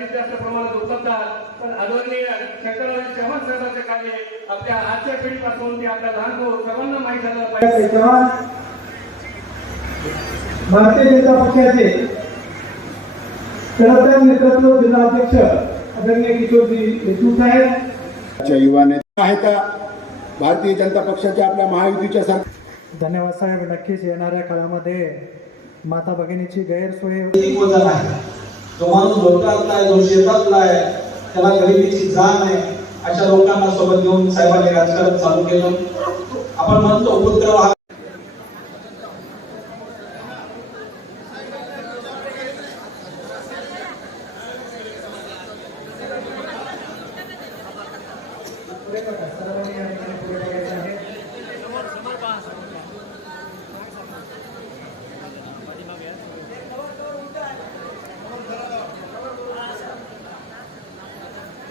जास्तीत जास्त प्रमाणात उपलब्ध आहेत पण आदरणीय शंकरराव चव्हाण साहेबांचे कार्य आपल्या आजच्या पिढीपासून ते आपल्या लहान भाऊ सर्वांना माहीत झालं पाहिजे. भारतीय जनता पक्षाचे नेतृत्व जिल्हाध्यक्ष आदरणीय किशोरजी देशमुख साहेब. युवा नेते आहे का भारतीय जनता पक्षाच्या आपल्या महायुतीच्या सर धन्यवाद साहेब. नक्कीच येणाऱ्या काळामध्ये माता भगिनीची गैरसोय आहे. जो माणूस लोकातला आहे जो शेतातला आहे त्याला गरिबीची जाण आहे अशा लोकांना सोबत घेऊन साहेबांनी राजकारण चालू केलं. आपण म्हणतो उपद्रव हा सर्वांनी या ठिकाणी पुढे आहे.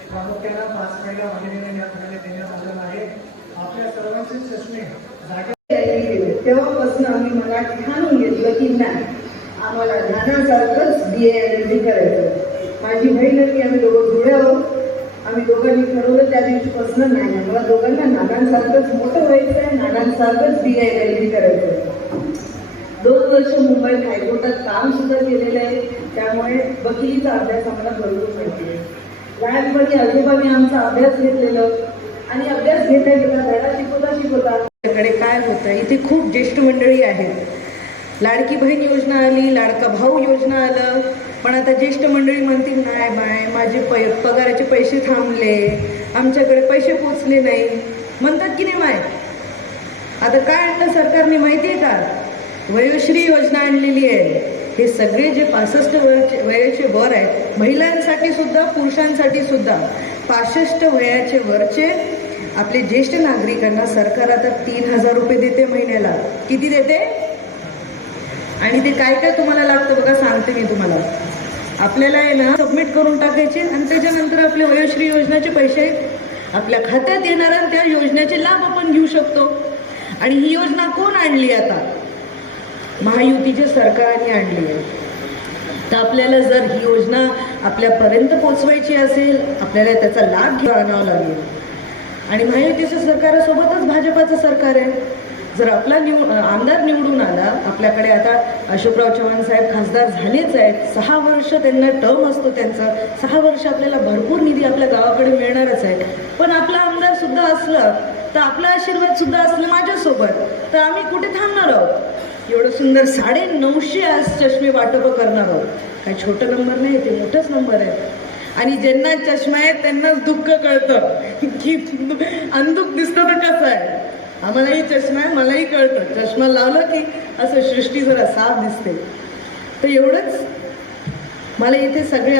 प्रामुख्यानं पाच महिला भगिनीने या ठिकाणी देण्यात आलेला आहे. आपल्या सर्वांचे चष्मे जागे तेव्हापासून आम्ही मला ठाणून घेतलं की नाही? आम्हाला ज्ञानासारखंच बी एल डी करायचं. माझी बहीण आणि आम्ही दोघं जुळे आहोत. आम्ही दोघांनी ठरवलं त्या दिवशीपासून नाही. आम्हाला दोघांना नानांसारखंच मोठं व्हायचं आहे नानांसारखंच बी एल डी करायचं दोन वर्ष मुंबईत हायकोर्टात काम सुद्धा केलेलं आहे. त्यामुळे वकिलीचा अभ्यास आम्हाला भरपूर माहिती आहे लहानपणी आजोबांनी आमचा अभ्यास घेतलेलं. आणि अभ्यास घेता घेता धडा शिकवता शिकवता. कडे काय होतं? इथे खूप ज्येष्ठ मंडळी आहेत. लाडकी बहीण योजना आली लाडका भाऊ योजना आलं. पण आता ज्येष्ठ मंडळी म्हणतील नाही बाय माझे पै पगाराचे पैसे थांबले. आमच्याकडे पैसे पोचले नाही. म्हणतात की नाही माय आता काय आणलं सरकारने माहिती आहे का? वयोश्री योजना आणलेली आहे. हे सगळे जे पासष्ट वयाचे वयाचे वर आहेत महिलांसाठी सुद्धा पुरुषांसाठी सुद्धा पासष्ट वयाचे वरचे आपले ज्येष्ठ नागरिकांना सरकार आता तीन हजार रुपये देते महिन्याला. किती देते? आणि ते काय काय तुम्हाला लागतं बघा सांगते मी तुम्हाला. आपल्याला आहे ना सबमिट करून टाकायचे आणि त्याच्यानंतर आपले वयोश्री योजनेचे पैसे आपल्या खात्यात येणार आणि त्या योजनेचे लाभ आपण घेऊ शकतो. आणि ही योजना कोण आणली आता? महायुतीच्या सरकारने आणली आहे. तर आपल्याला जर ही योजना आपल्यापर्यंत पोचवायची असेल आपल्याला त्याचा लाभ घेऊन आणावा लागेल. आणि महायुतीच्या सरकारासोबतच भाजपाचं सरकार आहे. जर आपला निव आमदार निवडून आला आपल्याकडे आता अशोकराव चव्हाण साहेब खासदार झालेच आहेत. सहा वर्ष त्यांना टर्म असतो त्यांचा. सहा वर्ष आपल्याला भरपूर निधी आपल्या गावाकडे मिळणारच आहे पण आपला आमदार सुद्धा असला तर आपला आशीर्वाद सुद्धा असलं माझ्यासोबत. तर आम्ही कुठे थांबणार आहोत? एवढं सुंदर साडे नऊशे आज चष्मे वाटप करणार आहोत. काही छोटं नंबर नाही ते मोठंच नंबर आहे. आणि ज्यांना चष्मा आहे त्यांनाच दुःख कळतं. की अंधुक दिसतं तर कसं आहे? आम्हालाही चष्मा आहे मलाही कळतं. चष्मा लावला की असं सृष्टी जरा साफ दिसते. तर एवढंच. मला इथे सगळे